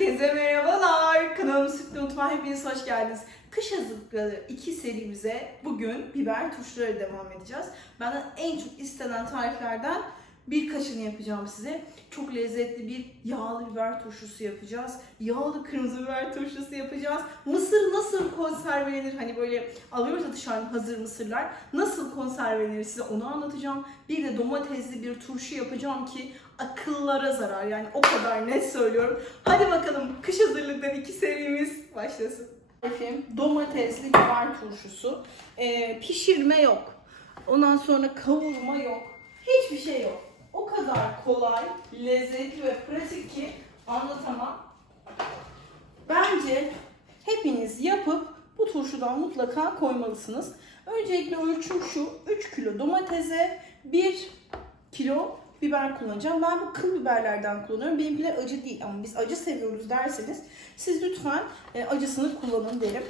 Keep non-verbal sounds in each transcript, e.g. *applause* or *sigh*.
Herkese merhabalar. Kanalım Sütlü Mutfağı hepiniz hoş geldiniz. Kış hazırlıkları 2 serimize bugün biber turşuları devam edeceğiz. Benden en çok istenen tariflerden birkaçını yapacağım size. Çok lezzetli bir yağlı biber turşusu yapacağız. Yağlı kırmızı biber turşusu yapacağız. Mısır nasıl konservelenir? Hani böyle alıyoruz ya dışarıdan hazır mısırlar. Nasıl konservelenir size onu anlatacağım. Bir de domatesli bir turşu yapacağım ki akıllara zarar. Yani o kadar net söylüyorum. Hadi bakalım kış hazırlıkları iki serimiz başlasın. Efendim domatesli biber turşusu. Ee, pişirme yok. Ondan sonra kavurma yok. Hiçbir şey yok. O kadar kolay, lezzetli ve pratik ki anlatamam. Bence hepiniz yapıp bu turşudan mutlaka koymalısınız. Öncelikle ölçüm şu. 3 kilo domatese 1 kilo biber kullanacağım. Ben bu kıl biberlerden kullanıyorum. Benimkiler acı değil ama biz acı seviyoruz derseniz siz lütfen e, acısını kullanın derim.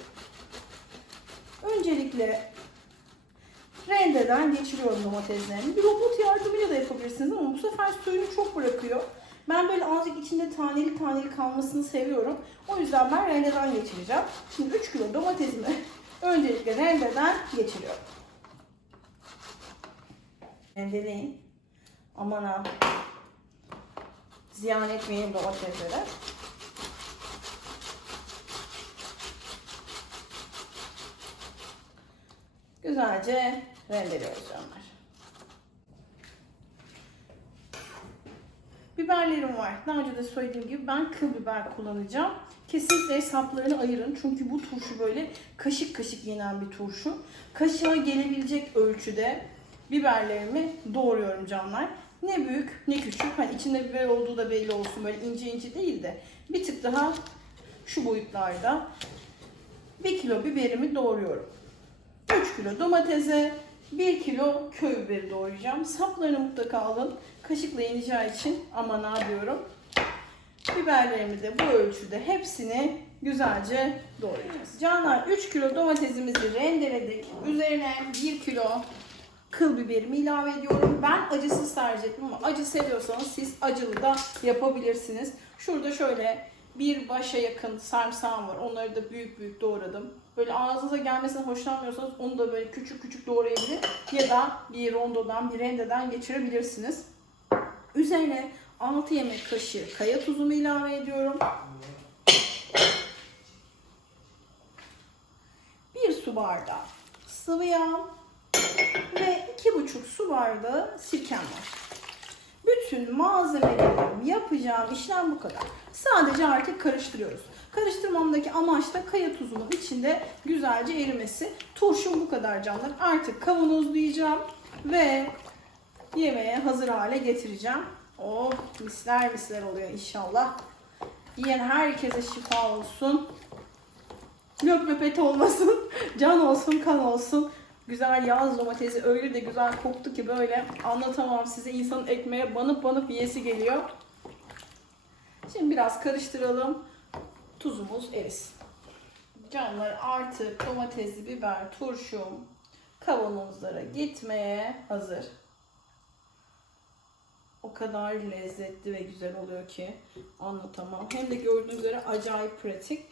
Öncelikle rendeden geçiriyorum domateslerimi. Bir robot yardımıyla da yapabilirsiniz ama bu sefer suyunu çok bırakıyor. Ben böyle azıcık içinde taneli taneli kalmasını seviyorum. O yüzden ben rendeden geçireceğim. Şimdi 3 kilo domatesimi *laughs* öncelikle rendeden geçiriyorum. Rendeleyin. Aman ha. Ziyan etmeyin domatesleri. Güzelce rendeliyoruz canlar. Biberlerim var. Daha önce de söylediğim gibi ben kıl biber kullanacağım. Kesinlikle saplarını ayırın. Çünkü bu turşu böyle kaşık kaşık yenen bir turşu. Kaşığa gelebilecek ölçüde biberlerimi doğruyorum canlar. Ne büyük ne küçük. Hani içinde biber olduğu da belli olsun. Böyle ince ince değil de bir tık daha şu boyutlarda. 1 kilo biberimi doğruyorum. 3 kilo domatese, 1 kilo köy biberi doğrayacağım. Saplarını mutlaka alın. Kaşıkla yeneceği için aman ha diyorum. Biberlerimi de bu ölçüde hepsini güzelce doğrayacağız. Canlar 3 kilo domatesimizi rendeledik. Üzerine 1 kilo kıl biberimi ilave ediyorum. Ben acısız tercih ettim ama acı seviyorsanız siz acılı da yapabilirsiniz. Şurada şöyle bir başa yakın sarımsağım var. Onları da büyük büyük doğradım. Böyle ağzınıza gelmesine hoşlanmıyorsanız onu da böyle küçük küçük doğrayabilir. Ya da bir rondodan bir rendeden geçirebilirsiniz. Üzerine 6 yemek kaşığı kaya tuzumu ilave ediyorum. Bir su bardağı sıvı yağ ve 2,5 su bardağı sirkem var. Bütün malzemelerim yapacağım işlem bu kadar. Sadece artık karıştırıyoruz. Karıştırmamdaki amaç da kaya tuzunun içinde güzelce erimesi. Turşum bu kadar canlar. Artık kavanozlayacağım ve yemeğe hazır hale getireceğim. Oh misler misler oluyor inşallah. Yiyen herkese şifa olsun. Löp löpet olmasın. *laughs* Can olsun kan olsun. Güzel yağ domatesi öyle de güzel koktu ki böyle anlatamam size. insanın ekmeğe banıp banıp yiyesi geliyor. Şimdi biraz karıştıralım. Tuzumuz erisin. Canlar artık domatesli biber turşum kavanozlara gitmeye hazır. O kadar lezzetli ve güzel oluyor ki anlatamam. Hem de gördüğünüz üzere acayip pratik.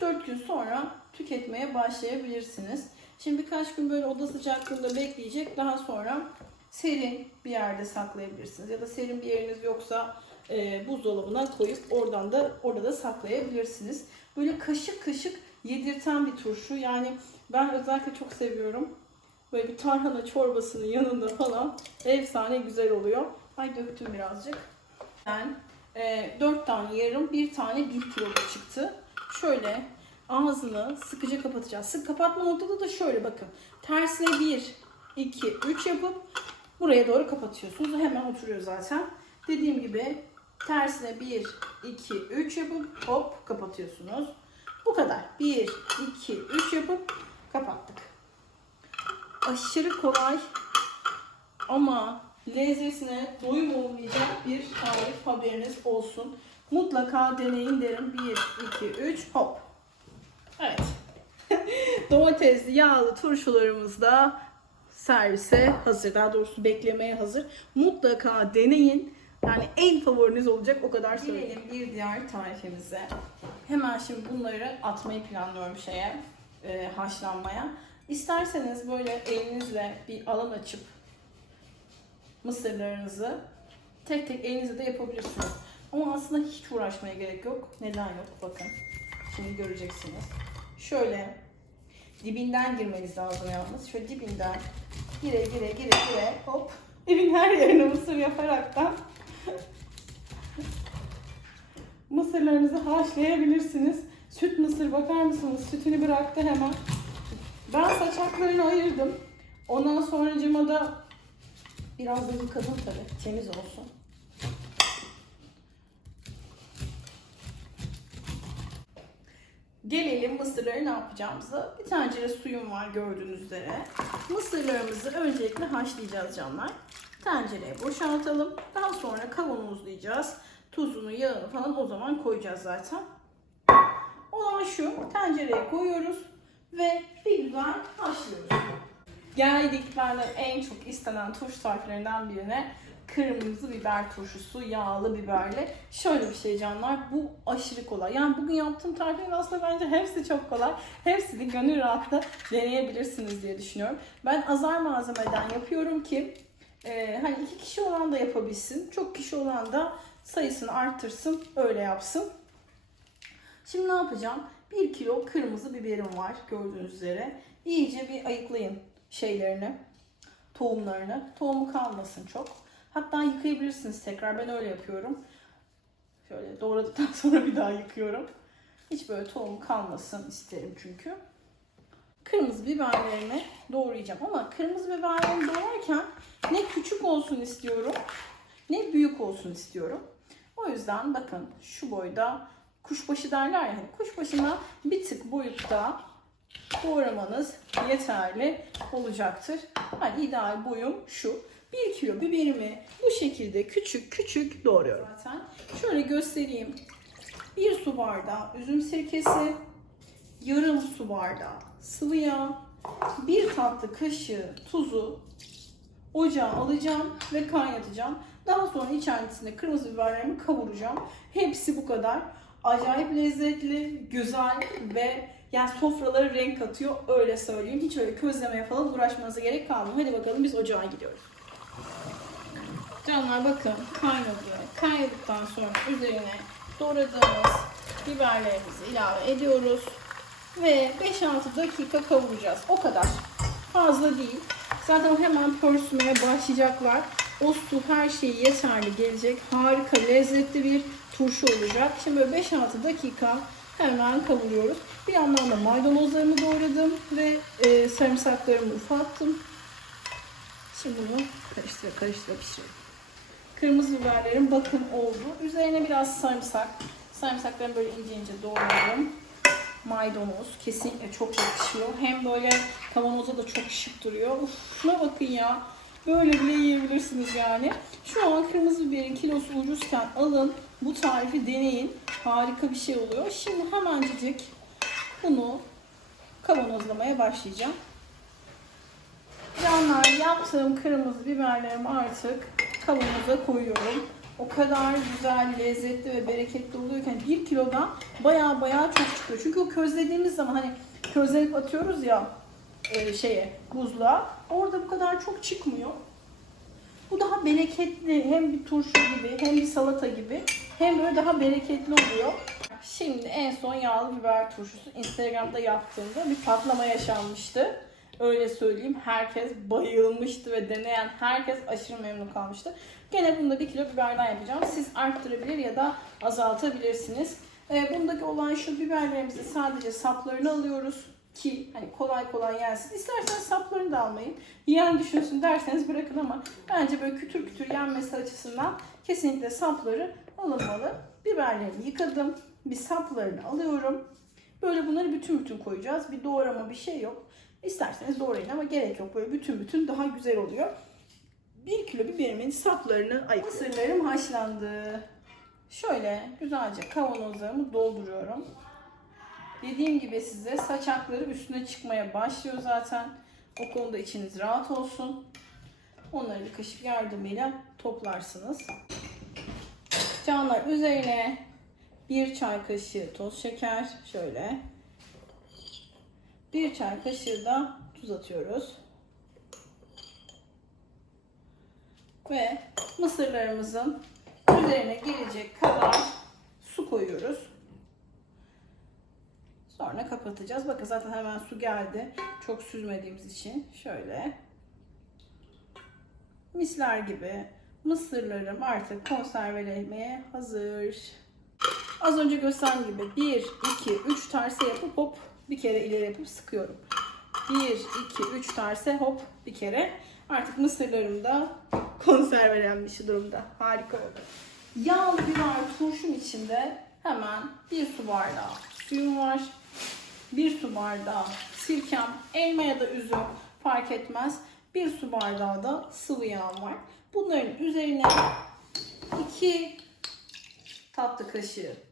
3-4 gün sonra tüketmeye başlayabilirsiniz. Şimdi birkaç gün böyle oda sıcaklığında bekleyecek. Daha sonra serin bir yerde saklayabilirsiniz. Ya da serin bir yeriniz yoksa e, buzdolabına koyup oradan da orada da saklayabilirsiniz. Böyle kaşık kaşık yedirten bir turşu. Yani ben özellikle çok seviyorum. Böyle bir tarhana çorbasının yanında falan efsane güzel oluyor. Ay döktüm birazcık. Ben e, 4 tane yarım, bir tane 1 kilo çıktı. Şöyle ağzını sıkıca kapatacağız. Sık kapatma noktada da şöyle bakın. Tersine 1, 2, 3 yapıp buraya doğru kapatıyorsunuz. Hemen oturuyor zaten. Dediğim gibi tersine 1, 2, 3 yapıp hop kapatıyorsunuz. Bu kadar. 1, 2, 3 yapıp kapattık. Aşırı kolay ama lezzetine doyum olmayacak bir tarif haberiniz olsun. Mutlaka deneyin derim. 1, 2, 3 hop. Evet. *laughs* Domatesli yağlı turşularımız da servise hazır. Daha doğrusu beklemeye hazır. Mutlaka deneyin. Yani en favoriniz olacak o kadar söyleyeyim. bir diğer tarifimize. Hemen şimdi bunları atmayı planlıyorum şeye, e, haşlanmaya. İsterseniz böyle elinizle bir alan açıp mısırlarınızı tek tek elinizle de yapabilirsiniz. Ama aslında hiç uğraşmaya gerek yok. Neden yok? Bakın. Şimdi göreceksiniz. Şöyle dibinden girmeniz lazım yalnız. Şöyle dibinden gire gire gire gire hop evin her yerine mısır yaparaktan *laughs* mısırlarınızı haşlayabilirsiniz. Süt mısır bakar mısınız? Sütünü bıraktı hemen. Ben saçaklarını ayırdım. Ondan sonra da biraz da yıkadım tabii. Temiz olsun. Gelelim mısırları ne yapacağımıza. Bir tencere suyum var gördüğünüz üzere. Mısırlarımızı öncelikle haşlayacağız canlar. Tencereye boşaltalım. Daha sonra kavanozlayacağız. Tuzunu, yağını falan o zaman koyacağız zaten. Olan şu, tencereye koyuyoruz ve bir güzel haşlıyoruz. Geldik benden en çok istenen turşu tariflerinden birine. Kırmızı biber turşusu, yağlı biberle. Şöyle bir şey canlar, bu aşırı kolay. Yani bugün yaptığım tariflerin aslında bence hepsi çok kolay. Hepsini gönül rahatla deneyebilirsiniz diye düşünüyorum. Ben azar malzemeden yapıyorum ki e, hani iki kişi olan da yapabilsin. Çok kişi olan da sayısını arttırsın, öyle yapsın. Şimdi ne yapacağım? 1 kilo kırmızı biberim var gördüğünüz üzere. İyice bir ayıklayın şeylerini, tohumlarını. Tohumu kalmasın çok. Hatta yıkayabilirsiniz tekrar. Ben öyle yapıyorum. Şöyle doğradıktan *laughs* sonra bir daha yıkıyorum. Hiç böyle tohum kalmasın isterim çünkü. Kırmızı biberlerimi doğrayacağım ama kırmızı biberlerimi doğrarken ne küçük olsun istiyorum ne büyük olsun istiyorum. O yüzden bakın şu boyda kuşbaşı derler ya hani kuşbaşına bir tık boyutta doğramanız yeterli olacaktır. Hani ideal boyum şu. 1 kilo biberimi bu şekilde küçük küçük doğruyorum zaten. Şöyle göstereyim. 1 su bardağı üzüm sirkesi, yarım su bardağı sıvı yağ, 1 tatlı kaşığı tuzu ocağa alacağım ve kaynatacağım. Daha sonra içerisinde kırmızı biberlerimi kavuracağım. Hepsi bu kadar. Acayip lezzetli, güzel ve yani sofralara renk katıyor öyle söyleyeyim. Hiç öyle közlemeye falan uğraşmanıza gerek kalmıyor. Hadi bakalım biz ocağa gidiyoruz. Canlar bakın kaynadı. Kaynadıktan sonra üzerine doğradığımız biberlerimizi ilave ediyoruz. Ve 5-6 dakika kavuracağız. O kadar. Fazla değil. Zaten hemen pörsümeye başlayacaklar. O su her şeyi yeterli gelecek. Harika lezzetli bir turşu olacak. Şimdi böyle 5-6 dakika hemen kavuruyoruz. Bir yandan da maydanozlarımı doğradım ve e, sarımsaklarımı ufattım. Şimdi bunu karıştıra karıştıra pişirelim. Kırmızı biberlerim bakın oldu. Üzerine biraz sarımsak. Sarımsaklarımı böyle ince ince doğradım. Maydanoz kesinlikle çok yakışıyor. Hem böyle kavanoza da çok şık duruyor. Uf, şuna bakın ya. Böyle bile yiyebilirsiniz yani. Şu an kırmızı biberin kilosu ucuzken alın. Bu tarifi deneyin. Harika bir şey oluyor. Şimdi hemencik bunu kavanozlamaya başlayacağım. Canlar yaptığım kırmızı biberlerimi artık kavanoza koyuyorum. O kadar güzel, lezzetli ve bereketli oluyor ki hani bir kilodan baya baya çok çıkıyor. Çünkü o közlediğimiz zaman hani közlenip atıyoruz ya e, şeye buzluğa. Orada bu kadar çok çıkmıyor. Bu daha bereketli hem bir turşu gibi hem bir salata gibi hem böyle daha bereketli oluyor. Şimdi en son yağlı biber turşusu Instagram'da yaptığımda bir patlama yaşanmıştı. Öyle söyleyeyim. Herkes bayılmıştı ve deneyen herkes aşırı memnun kalmıştı. Gene bunda bir kilo biberden yapacağım. Siz arttırabilir ya da azaltabilirsiniz. Ee, bundaki olan şu biberlerimizi sadece saplarını alıyoruz ki hani kolay kolay yensin. İsterseniz saplarını da almayın. Yiyen düşünsün derseniz bırakın ama bence böyle kütür kütür yenmesi açısından kesinlikle sapları alınmalı. Biberlerimi yıkadım. Bir saplarını alıyorum. Böyle bunları bütün bütün koyacağız. Bir doğrama bir şey yok. İsterseniz doğrayın ama gerek yok. Böyle bütün bütün daha güzel oluyor. 1 kilo biberimin saplarını ayık. Mısırlarım haşlandı. Şöyle güzelce kavanozlarımı dolduruyorum. Dediğim gibi size saçakları üstüne çıkmaya başlıyor zaten. O konuda içiniz rahat olsun. Onları bir kaşık yardımıyla toplarsınız. Canlar üzerine bir çay kaşığı toz şeker şöyle. Bir çay kaşığı da tuz atıyoruz. Ve mısırlarımızın üzerine gelecek kadar su koyuyoruz. Sonra kapatacağız. Bakın zaten hemen su geldi. Çok süzmediğimiz için şöyle. Misler gibi mısırlarım artık konservelemeye hazır. Az önce gösterdiğim gibi 1, 2, 3 terse yapıp hop bir kere ileri yapıp sıkıyorum. 1, 2, 3 terse hop bir kere. Artık mısırlarım da konservelenmiş durumda. Harika oldu. Yağlı biber turşum içinde hemen bir su bardağı suyum var. Bir su bardağı sirkem, elma ya da üzüm fark etmez. Bir su bardağı da sıvı yağım var. Bunların üzerine 2 tatlı kaşığı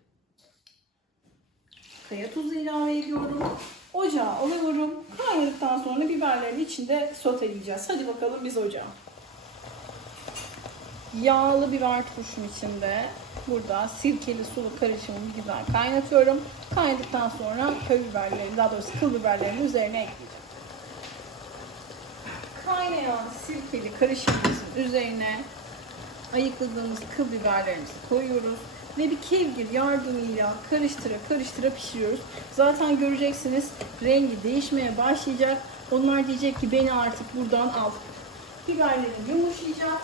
kaya tuzu ilave ediyorum. Ocağa alıyorum. Kaynadıktan sonra biberlerin içinde soteleyeceğiz. Hadi bakalım biz ocağa. Yağlı biber turşum içinde burada sirkeli sulu karışımımı güzel kaynatıyorum. Kaynadıktan sonra köy biberleri, daha doğrusu kıl biberlerini üzerine ekleyeceğim. Kaynayan sirkeli karışımımızın üzerine ayıkladığımız kıl biberlerimizi koyuyoruz ve bir kevgir yardımıyla karıştıra karıştıra pişiriyoruz. Zaten göreceksiniz rengi değişmeye başlayacak. Onlar diyecek ki beni artık buradan al. Biberlerim yumuşayacak,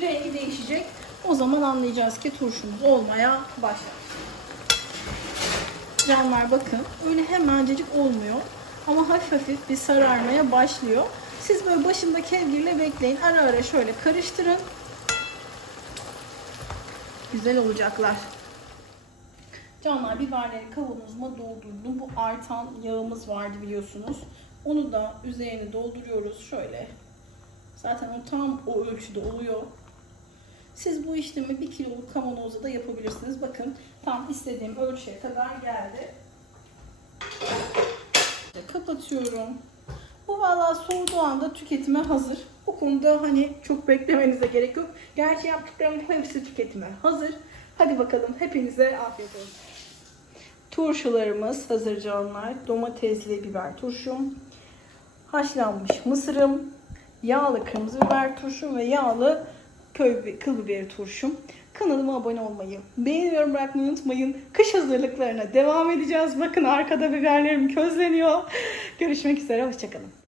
rengi değişecek. O zaman anlayacağız ki turşumuz olmaya başlar. Canlar bakın öyle hemencecik olmuyor. Ama hafif hafif bir sararmaya başlıyor. Siz böyle başında kevgirle bekleyin. Ara ara şöyle karıştırın. Güzel olacaklar. Canlar biberleri kavanozuma doldurdum. Bu artan yağımız vardı biliyorsunuz. Onu da üzerine dolduruyoruz şöyle. Zaten o tam o ölçüde oluyor. Siz bu işlemi 1 kiloluk kavanozda da yapabilirsiniz. Bakın tam istediğim ölçüye kadar geldi. Kapatıyorum. Bu valla soğuduğu anda tüketime hazır. Bu konuda hani çok beklemenize gerek yok. Gerçi yaptıklarımın hepsi tüketime hazır. Hadi bakalım hepinize afiyet olsun. Turşularımız hazır canlar. Domatesli biber turşum. Haşlanmış mısırım. Yağlı kırmızı biber turşum ve yağlı köy kıl biberi turşum. Kanalıma abone olmayı, beğeni yorum bırakmayı unutmayın. Kış hazırlıklarına devam edeceğiz. Bakın arkada biberlerim közleniyor. Görüşmek üzere, hoşçakalın.